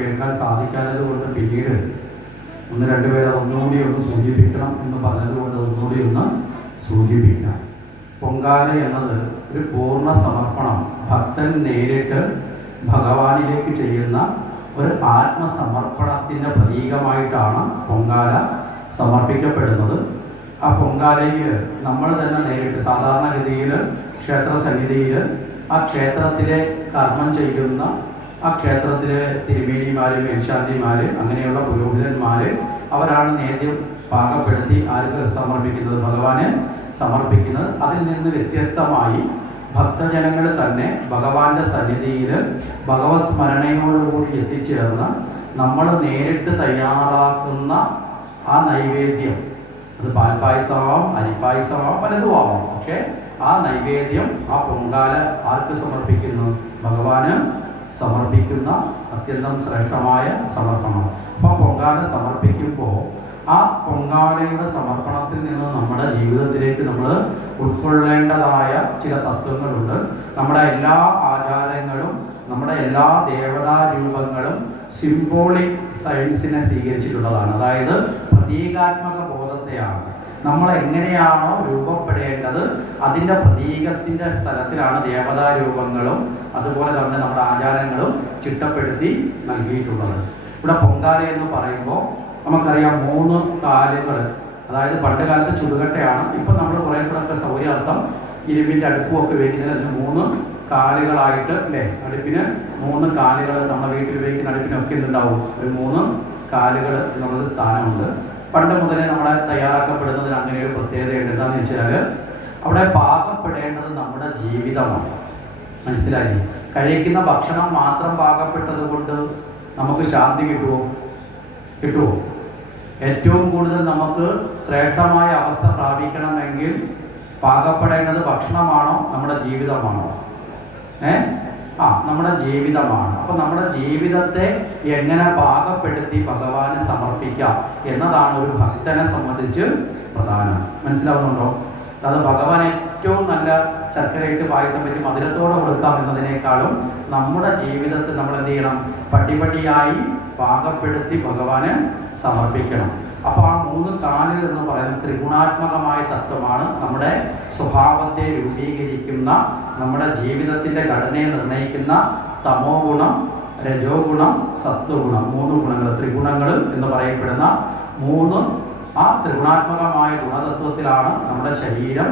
കേൾക്കാൻ സാധിക്കാത്തത് കൊണ്ട് പിന്നീട് ഒന്ന് രണ്ടുപേരെ ഒന്നുകൂടി ഒന്ന് സൂചിപ്പിക്കണം എന്ന് പറഞ്ഞതുകൊണ്ട് ഒന്നുകൂടി ഒന്ന് സൂചിപ്പിക്കാം. പൊങ്കാല എന്നത് ഒരു പൂർണ സമർപ്പണം. ഭക്തൻ നേരിട്ട് ഭഗവാനിലേക്ക് ചെയ്യുന്ന ഒരു ആത്മസമർപ്പണത്തിന്റെ പ്രതീകമായിട്ടാണ് പൊങ്കാല സമർപ്പിക്കപ്പെടുന്നത്. ആ പൊങ്കാലയിൽ നമ്മൾ തന്നെ നേരിട്ട് സാധാരണഗതിയിൽ ക്ഷേത്ര സന്നിധിയിൽ ആ ക്ഷേത്രത്തിലെ കർമ്മം ചെയ്യുന്ന ആ ക്ഷേത്രത്തിലെ തിരുമേനിമാരും മേൽശാന്തിമാരും അങ്ങനെയുള്ള പുരോഹിതന്മാര് അവരാണ് നേദ്യം പാകപ്പെടുത്തി ആർക്ക് സമർപ്പിക്കുന്നത്? ഭഗവാന് സമർപ്പിക്കുന്നത്. അതിൽ നിന്ന് വ്യത്യസ്തമായി ഭക്തജനങ്ങൾ തന്നെ ഭഗവാന്റെ സന്നിധിയിൽ ഭഗവത് സ്മരണയോടുകൂടി എത്തിച്ചേർന്ന് നമ്മൾ നേരിട്ട് തയ്യാറാക്കുന്ന ആ നൈവേദ്യം അത് പാൽപ്പായസമാവാം അരിപ്പായസമാവാം പലതും ആവാം. പക്ഷേ ആ നൈവേദ്യം ആ പൊങ്കാല ആർക്ക് സമർപ്പിക്കുന്നു? ഭഗവാന് സമർപ്പിക്കുന്ന അത്യന്തം ശ്രേഷ്ഠമായ സമർപ്പണം. അപ്പോൾ പൊങ്കാല സമർപ്പിക്കുമ്പോൾ ആ പൊങ്കാലയുടെ സമർപ്പണത്തിൽ നിന്ന് നമ്മുടെ ജീവിതത്തിലേക്ക് നമ്മൾ ഉൾക്കൊള്ളേണ്ടതായ ചില തത്വങ്ങളുണ്ട്. നമ്മുടെ എല്ലാ ആചാരങ്ങളും നമ്മുടെ എല്ലാ ദേവതാ രൂപങ്ങളും സിംബോളിക് സയൻസിനെ സ്വീകരിച്ചിട്ടുള്ളതാണ്. അതായത് പ്രതീകാത്മക ബോധത്തെയാണ് നമ്മൾ എങ്ങനെയാണോ രൂപപ്പെടേണ്ടത് അതിന്റെ പ്രതീകത്തിന്റെ സ്ഥലത്തിലാണ് ദേവതാ രൂപങ്ങളും അതുപോലെ തന്നെ നമ്മുടെ ആചാരങ്ങളും ചിട്ടപ്പെടുത്തി നൽകിയിട്ടുള്ളത്. ഇവിടെ പൊങ്കാല എന്ന് പറയുമ്പോൾ നമുക്കറിയാം മൂന്ന് കാലുകൾ അതായത് പണ്ട് കാലത്ത് ചുടുകട്ടയാണ്. ഇപ്പം നമ്മൾ കുറേ കൂടെ ഒക്കെ സൗകര്യാർത്ഥം ഇരുമ്പിന്റെ അടുപ്പുമൊക്കെ ഉപയോഗിക്കുന്നത് അതിന് മൂന്ന് കാലുകളായിട്ട് അല്ലേ? അടുപ്പിന് മൂന്ന് കാലുകൾ നമ്മുടെ വീട്ടിൽ ഉപയോഗിക്കുന്ന അടുപ്പിനൊക്കെ എന്തുണ്ടാവും? ഒരു മൂന്ന് കാലുകൾ എന്നുള്ളൊരു സ്ഥാനമുണ്ട്. പണ്ട് മുതലേ നമ്മളെ തയ്യാറാക്കപ്പെടുന്നതിന് അങ്ങനെ ഒരു പ്രത്യേകത എന്താണെന്ന് വെച്ചാൽ അവിടെ പാകപ്പെടേണ്ടത് നമ്മുടെ ജീവിതമാണ്. മനസ്സിലായി? കഴിക്കുന്ന ഭക്ഷണം മാത്രം പാകപ്പെട്ടത് കൊണ്ട് നമുക്ക് ശാന്തി കിട്ടുമോ കിട്ടുമോ ഏറ്റവും കൂടുതൽ നമുക്ക് ശ്രേഷ്ഠമായ അവസ്ഥ പ്രാപിക്കണമെങ്കിൽ പാകപ്പെടേണ്ടത് ഭക്ഷണമാണോ? നമ്മുടെ ജീവിതമാണോ? ഏ? ആ നമ്മുടെ ജീവിതമാണ്. അപ്പൊ നമ്മുടെ ജീവിതത്തെ എങ്ങനെ പാകപ്പെടുത്തി ഭഗവാന് സമർപ്പിക്കാം എന്നതാണ് ഒരു ഭക്തനെ സംബന്ധിച്ച് പ്രധാനം. മനസ്സിലാവുന്നുണ്ടോ? അത് ഭഗവാൻ ഏറ്റവും നല്ല ശർക്കരയിട്ട് പായസം വെച്ച് മധുരത്തോടെ കൊടുക്കാം എന്നതിനേക്കാളും നമ്മുടെ ജീവിതത്തിൽ നമ്മൾ എന്ത് ചെയ്യണം? പടിപടിയായി പാകപ്പെടുത്തി ഭഗവാന് സമർപ്പിക്കണം. അപ്പോൾ ആ മൂന്ന് കാലിൽ എന്ന് പറയുന്ന ത്രിഗുണാത്മകമായ തത്വമാണ് നമ്മുടെ സ്വഭാവത്തെ രൂപീകരിക്കുന്ന നമ്മുടെ ജീവിതത്തിന്റെ ഘടനയെ നിർണയിക്കുന്ന തമോ ഗുണം രജോ ഗുണം സത്വഗുണം മൂന്ന് ഗുണങ്ങൾ ത്രിഗുണങ്ങൾ എന്ന് പറയപ്പെടുന്ന മൂന്ന് ആ ത്രിഗുണാത്മകമായ ഗുണതത്വത്തിലാണ് നമ്മുടെ ശരീരം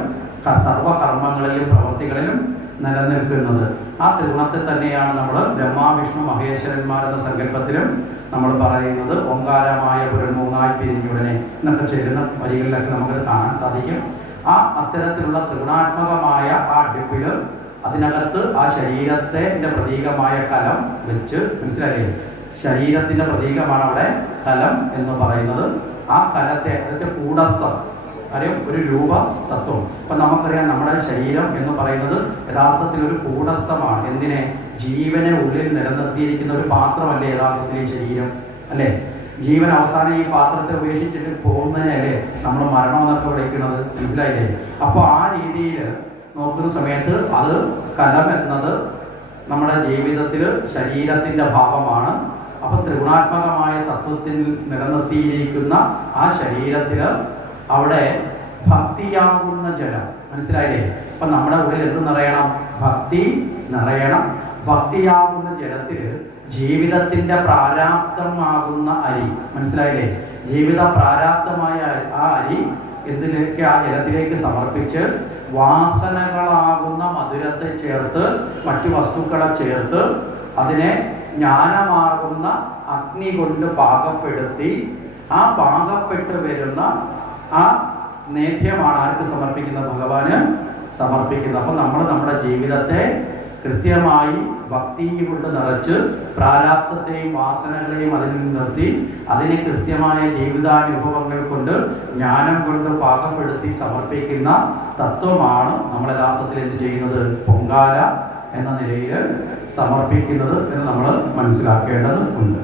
സർവകർമ്മങ്ങളിലും പ്രവൃത്തികളിലും നിലനിൽക്കുന്നത്. ആ ത്രിഗുണത്തെ തന്നെയാണ് നമ്മൾ ബ്രഹ്മ വിഷ്ണു മഹേശ്വരന്മാർ എന്ന സങ്കല്പത്തിലും നമ്മൾ പറയുന്നത്. ഓങ്കാരമായ ഒരു മൂന്നായി പിരിഞ്ഞുടനെ എന്നൊക്കെ ചേരുന്ന വരികളിലൊക്കെ നമുക്ക് കാണാൻ സാധിക്കും. ആ അത്തരത്തിലുള്ള ത്രിഗുണാത്മകമായ ആ അടുപ്പിൽ അതിനകത്ത് ആ ശരീരത്തെ പ്രതീകമായ കലം വെച്ച് മനസ്സിലായി ശരീരത്തിന്റെ പ്രതീകമാണ് അവിടെ കലം എന്ന് പറയുന്നത്. ആ കലത്തെ അതെച്ചാൽ കൂടസ്ഥം അറിയാം? ഒരു രൂപ തത്വം അപ്പൊ നമുക്കറിയാം നമ്മുടെ ശരീരം എന്ന് പറയുന്നത് യഥാർത്ഥത്തിൽ ഒരു കൂടസ്ഥമാണ്. എന്തിനെ? ജീവനെ ഉള്ളിൽ നിലനിർത്തിയിരിക്കുന്ന ഒരു പാത്രമല്ലേ യഥാർത്ഥത്തിൽ ഈ ശരീരം അല്ലേ? ജീവൻ അവസാനം ഈ പാത്രത്തെ ഉപേക്ഷിച്ചിട്ട് പോകുന്നതിനല്ലേ നമ്മൾ മരണം എന്നൊക്കെ വിളിക്കുന്നത് മനസ്സിലായില്ലേ? അപ്പോൾ ആ രീതിയിൽ നോക്കുന്ന സമയത്ത് അത് കലം എന്നത് നമ്മുടെ ജീവിതത്തിൽ ശരീരത്തിന്റെ ഭാവമാണ് അപ്പോൾ ത്രിഗുണാത്മകമായ തത്വത്തിൽ നിലനിർത്തിയിരിക്കുന്ന ആ ശരീരത്തിൽ അവിടെ ഭക്തിയാകുന്ന ജലം. മനസ്സിലായില്ലേ? അപ്പൊ നമ്മുടെ ഉള്ളിൽ എന്ത് നിറയണം? ഭക്തി നിറയണം. ഭക്തിയാകുന്ന ജലത്തിൽ ജീവിതത്തിന്റെ പ്രാരാപ്തമാകുന്ന അരി. മനസ്സിലായില്ലേ? ജീവിത പ്രാരാപ്തമായ ആ അരി എന്തിലേക്ക് ആ ജലത്തിലേക്ക് സമർപ്പിച്ച് വാസനകളാകുന്ന മധുരത്തെ ചേർത്ത് മറ്റു വസ്തുക്കളെ ചേർത്ത് അതിനെ ജ്ഞാനമാകുന്ന അഗ്നി കൊണ്ട് പാകപ്പെടുത്തി ആ പാകപ്പെട്ട് വരുന്ന ആ നേദ്യമാണ് ആർക്ക് സമർപ്പിക്കുന്നത്? ഭഗവാന് സമർപ്പിക്കുന്നത്. അപ്പം നമ്മൾ നമ്മുടെ ജീവിതത്തെ കൃത്യമായി ഭക്തിയും കൊണ്ട് നിറച്ച് പ്രാരാബ്ദത്തെയും വാസനകളെയും അതിൽ നിന്ന് നിർത്തി അതിനെ കൃത്യമായ ജീവിതാനുഭവങ്ങൾ കൊണ്ട് ജ്ഞാനം കൊണ്ട് പാകപ്പെടുത്തി സമർപ്പിക്കുന്ന തത്വമാണ് നമ്മൾ യഥാർത്ഥത്തിൽ എന്ത് ചെയ്യുന്നത്? പൊങ്കാല എന്ന നിലയിൽ സമർപ്പിക്കുന്നത് എന്ന് നമ്മൾ മനസ്സിലാക്കേണ്ടത് ഉണ്ട്